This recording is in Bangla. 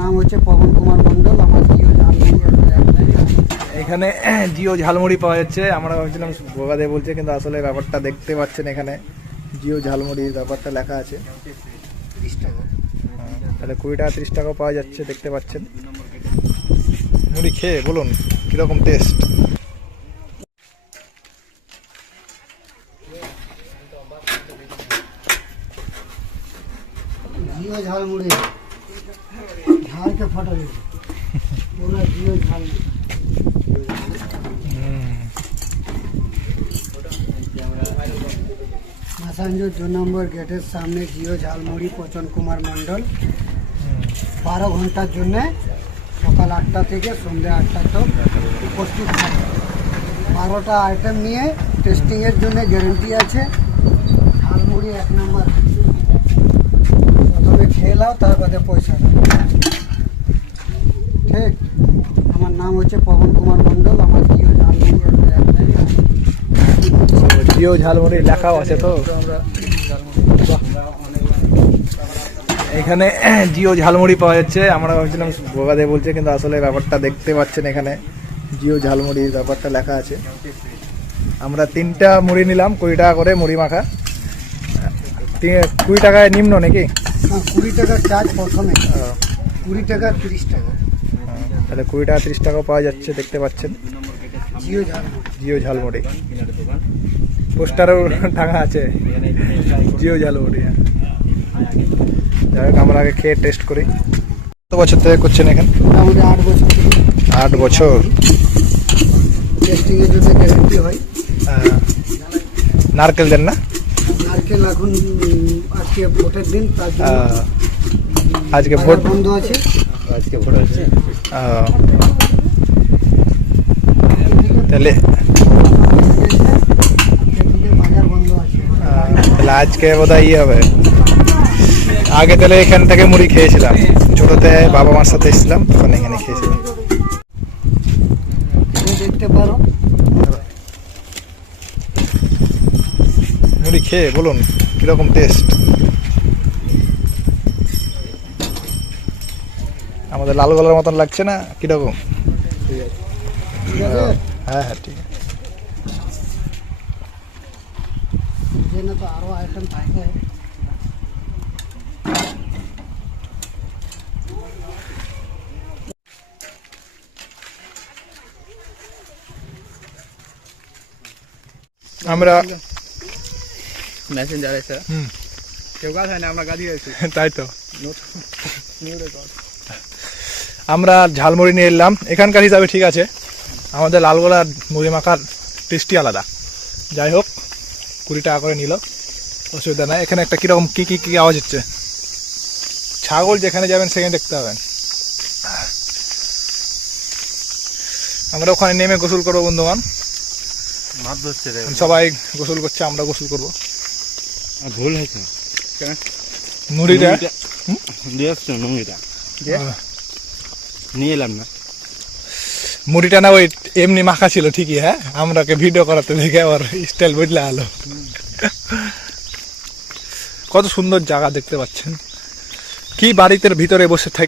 নাম হচ্ছে পবন কুমার মন্ডল আমার জিও ঝালমুড়ি এখানে জিও ঝালমুড়ি পাওয়া যাচ্ছে। আমরা ভাবছিলাম বোগাদে বলছে কিন্তু আসলে ব্যাপারটা দেখতে পাচ্ছেন এখানে। জিও ঝালমুড়ির ব্যাপারটা লেখা আছে। তিরিশ টাকা হ্যাঁ, তাহলে কুড়ি টাকা তিরিশ টাকা পাওয়া যাচ্ছে দেখতে পাচ্ছেন। মুড়ি খেয়ে বলুন কীরকম টেস্ট জিও ঝালমুড়ি। জিও ঝালমুড়ি মাসাঞ্জোর দু নম্বর গেটের সামনে জিও ঝালমুড়ি, পচন কুমার মণ্ডল। বারো ঘণ্টার জন্য সকাল আটটা থেকে সন্ধ্যে আটটা তক উপস্থিত থাকে। বারোটা আইটেম নিয়ে টেস্টিংয়ের জন্য গ্যারেন্টি আছে। ঝালমুড়ি এক নম্বর। খেয়ে নাও তারপরে পয়সা ঠিক? আমার নাম হচ্ছে পবন কুমার মণ্ডল আমার জিও ঝালমুড়ি জিও ঝালমুড়ি লেখাও আছে তো। এখানে জিও ঝালমুড়ি পাওয়া যাচ্ছে। আমরা ভাবছিলাম বোগাদে বলছে কিন্তু আসলে ব্যাপারটা দেখতে পাচ্ছেন এখানে। জিও ঝালমুড়ির ব্যাপারটা লেখা আছে। আমরা তিনটা মুড়ি নিলাম কুড়ি টাকা করে মুড়ি মাখা। কুড়ি টাকায় নিম্ন নাকি? হ্যাঁ কুড়ি টাকার চার্জ প্রথমে। কুড়ি টাকা তিরিশ টাকা। হ্যাঁ, তাহলে কুড়ি টাকা তিরিশ টাকা পাওয়া যাচ্ছে দেখতে পাচ্ছেন। জিও ঝালমুড়ি জিও ঝালমুড়ি পোস্টারও টাকা আছে। জিও ঝালমুড়ি হ্যাঁ। যাই হোক আমরা আগে খেয়ে টেস্ট করি। কত বছর থেকে করছেন এখানে? আট বছর আট বছর। টেস্টিংয়ের জন্য গ্যারেন্টি হয়। নারকেল দেন না? নারকেল এখন আজকে ভোটের দিন তার জন্য আজকে ভোট বন্ধ আছে। আজকে ভোট আছে। তাহলে বন্ধ আছে তাহলে আজকে বোধহয় ইয়ে হবে। আগে তাহলে এখান থেকে মুড়ি খেয়েছিলাম। ছোটতে বাবা মার সাথে এসেছিলাম তখন এখানে খেয়েছিলাম। দেখতে পারো। মুড়ি খেয়ে বলুন কীরকম টেস্ট আমাদের লাল গলার মতন লাগছে না? কীরকম? আছে। হ্যাঁ হ্যাঁ ঠিক আছে। জেনে আইটেম থাকে। আমরা মেসেঞ্জার এসে। হুম। কেউ কাজ হয় না আমরা গাড়ি আছি। তাই তো। আমরা ঝালমুড়ি নিয়ে এলাম। এখানকার হিসাবে ঠিক আছে। আমাদের লালগোলার মুড়ি মাখার টেস্টি আলাদা। যাই হোক কুড়ি টাকা করে নিল। অসুবিধা নাই। এখানে একটা কীরকম কি কি কি আওয়াজ হচ্ছে? ছাগল যেখানে যাবেন সেখানে দেখতে পাবেন। আমরা ওখানে নেমে গোসল করব বন্ধুবান সবাই গোসল করছে আমরা গোসল করব। ভুল হয়েছে। মুড়িটা দিয়ে? আসছে নঙ্গিটা নিয়ে এলাম না। মুড়িটা না ওই এমনি মাখা ছিল ঠিকই হ্যাঁ? আমরাকে ভিডিও করাতে দেখে আবার স্টাইল বদলে আলো। কত সুন্দর জায়গা দেখতে পাচ্ছেন। কি বাড়িতে ভিতরে বসে থাকি